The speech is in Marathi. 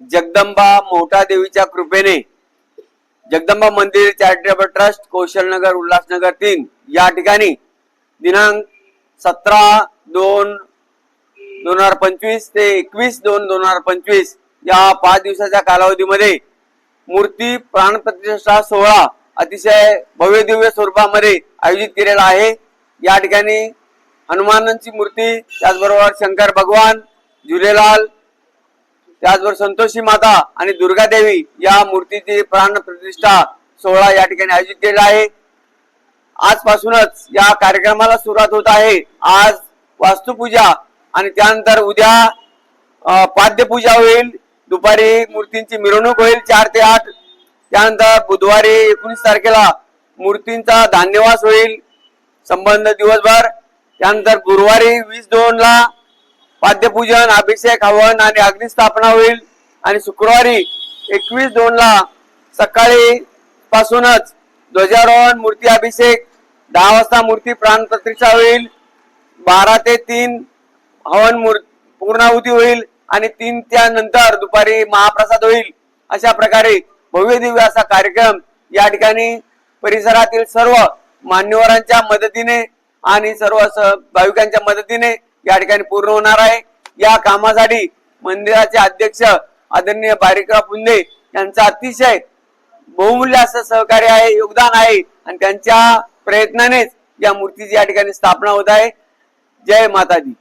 जगदंबा मोठा देवीच्या कृपेने जगदंबा मंदिर चॅरिटेबल ट्रस्ट कौशलनगर उल्हासनगर तीन. या ठिकाणी दिनांक सतरा दोन दोन हजार पंचवीस ते एकवीस दोन दोन हजार पंचवीस या पाच दिवसाच्या कालावधीमध्ये मूर्ती प्राणप्रतिष्ठा सोहळा अतिशय भव्य दिव्य स्वरूपामध्ये आयोजित केलेला आहे. या ठिकाणी हनुमानांची मूर्ती त्याचबरोबर शंकर भगवान झुलेलाल त्याचबरोबर संतोषी माता आणि दुर्गा देवी या मूर्तीची प्राण प्रतिष्ठा सोहळा या ठिकाणी आयोजित केलेला आहे. आजपासूनच या कार्यक्रमाला सुरुवात होत आहे. आज वास्तुपूजा आणि त्यानंतर उद्या पाद्यपूजा होईल. दुपारी मूर्तींची मिरवणूक होईल चार ते आठ. त्यानंतर बुधवारी एकोणीस तारखेला मूर्तींचा धान्यवास होईल. संबंध दिवसभर. त्यानंतर गुरुवारी वीस दोन ला पाद्यपूजन अभिषेक हवन आणि अग्निस्थापना होईल. आणि शुक्रवारी एकवीस दोन ला सकाळी पासूनच ध्वजारोहण मूर्ती अभिषेक दहा वाजता मूर्ती प्राण प्रतिष्ठा होईल. बारा ते तीन हवन मूर पूर्णाहुती होईल आणि तीन त्यानंतर दुपारी महाप्रसाद होईल. अशा प्रकारे भव्य दिव्य असा कार्यक्रम या ठिकाणी परिसरातील सर्व मान्यवरांच्या मदतीने आणि सर्व भाविकांच्या मदतीने या ठिकाणी पूर्ण होणार आहे. या कामासाठी मंदिराचे अध्यक्ष आदरणीय बारिकराव पुंदे यांचं अतिशय बहुमूल्य असं सहकार्य आहे योगदान आहे आणि त्यांच्या प्रयत्नानेच या मूर्तीची या ठिकाणी स्थापना होत आहे. जय माताजी.